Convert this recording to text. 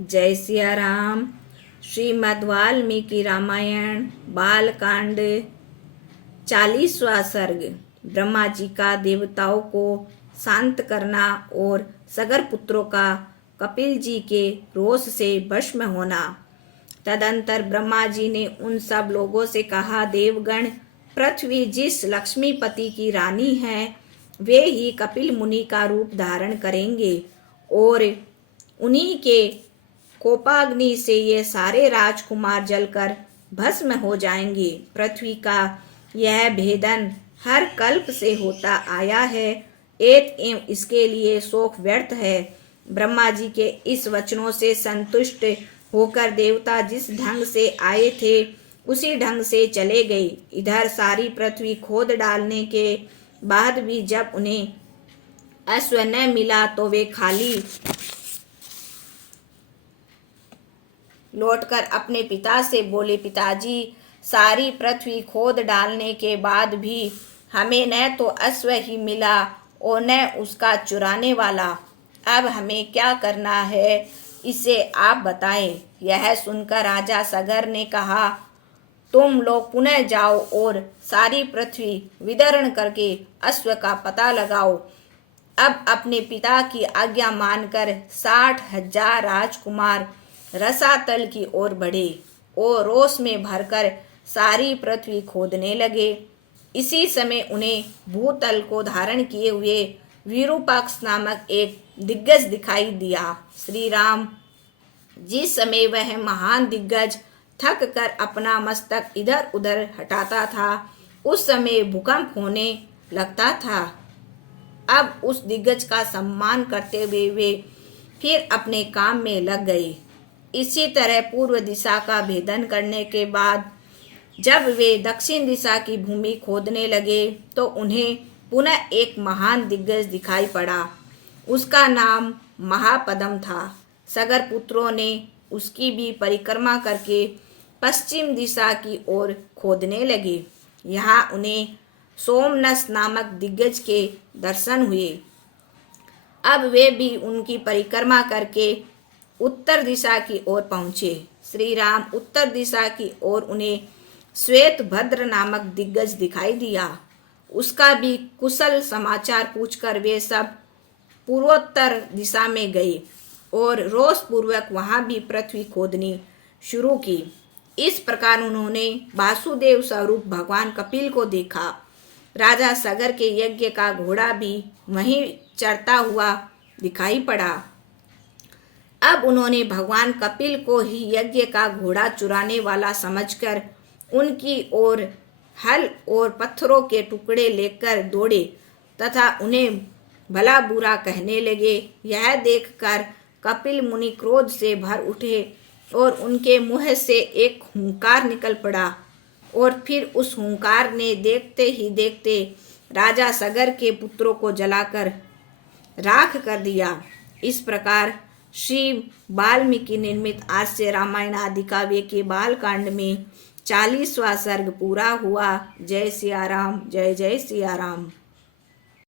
जय सिया राम। श्रीमद् वाल्मीकि रामायण बालकांड 40वां सर्ग। ब्रह्मा जी का देवताओं को शांत करना और सगर पुत्रों का कपिल जी के रोष से भस्म होना। तदंतर ब्रह्मा जी ने उन सब लोगों से कहा, देवगण, पृथ्वी जिस लक्ष्मीपति की रानी है वे ही कपिल मुनि का रूप धारण करेंगे और उन्हीं के कोपाग्नि से ये सारे राजकुमार जलकर भस्म हो जाएंगे। पृथ्वी का यह भेदन हर कल्प से होता आया है, एवं इसके लिए शोक व्यर्थ है। ब्रह्मा जी के इस वचनों से संतुष्ट होकर देवता जिस ढंग से आए थे उसी ढंग से चले गए। इधर सारी पृथ्वी खोद डालने के बाद भी जब उन्हें अश्व न मिला तो वे खाली लौटकर अपने पिता से बोले, पिताजी, सारी पृथ्वी खोद डालने के बाद भी हमें न तो अश्व ही मिला और न उसका चुराने वाला। अब हमें क्या करना है इसे आप बताएं। यह सुनकर राजा सगर ने कहा, तुम लोग पुनः जाओ और सारी पृथ्वी विदरण करके अश्व का पता लगाओ। अब अपने पिता की आज्ञा मानकर 60,000 राजकुमार रसातल की ओर बढ़े और रोष में भरकर सारी पृथ्वी खोदने लगे। इसी समय उन्हें भूतल को धारण किए हुए विरूपाक्ष नामक एक दिग्गज दिखाई दिया। श्री राम जिस समय वह महान दिग्गज थक कर अपना मस्तक इधर उधर हटाता था उस समय भूकंप होने लगता था। अब उस दिग्गज का सम्मान करते हुए वे फिर अपने काम में लग गए। इसी तरह पूर्व दिशा का भेदन करने के बाद जब वे दक्षिण दिशा की भूमि खोदने लगे तो उन्हें पुनः एक महान दिग्गज दिखाई पड़ा। उसका नाम महापद्म था। सगर पुत्रों ने उसकी भी परिक्रमा करके पश्चिम दिशा की ओर खोदने लगे। यहाँ उन्हें सोमनस नामक दिग्गज के दर्शन हुए। अब वे भी उनकी परिक्रमा करके उत्तर दिशा की ओर पहुँचे। श्री राम उत्तर दिशा की ओर उन्हें श्वेत भद्र नामक दिग्गज दिखाई दिया। उसका भी कुशल समाचार पूछकर वे सब पूर्वोत्तर दिशा में गए और रोष पूर्वक वहाँ भी पृथ्वी खोदनी शुरू की। इस प्रकार उन्होंने वासुदेव स्वरूप भगवान कपिल को देखा। राजा सगर के यज्ञ का घोड़ा भी वहीं चरता हुआ दिखाई पड़ा। अब उन्होंने भगवान कपिल को ही यज्ञ का घोड़ा चुराने वाला समझकर उनकी ओर हल और पत्थरों के टुकड़े लेकर दौड़े तथा उन्हें भला बुरा कहने लगे। यह देखकर कपिल मुनि क्रोध से भर उठे और उनके मुंह से एक हुंकार निकल पड़ा और फिर उस हुंकार ने देखते ही देखते राजा सगर के पुत्रों को जलाकर राख कर दिया। इस प्रकार श्री वाल्मीकि निर्मित आद्य रामायण आदि काव्य के बालकांड में 40वां सर्ग पूरा हुआ। जय सिया राम। जय जय सिया राम।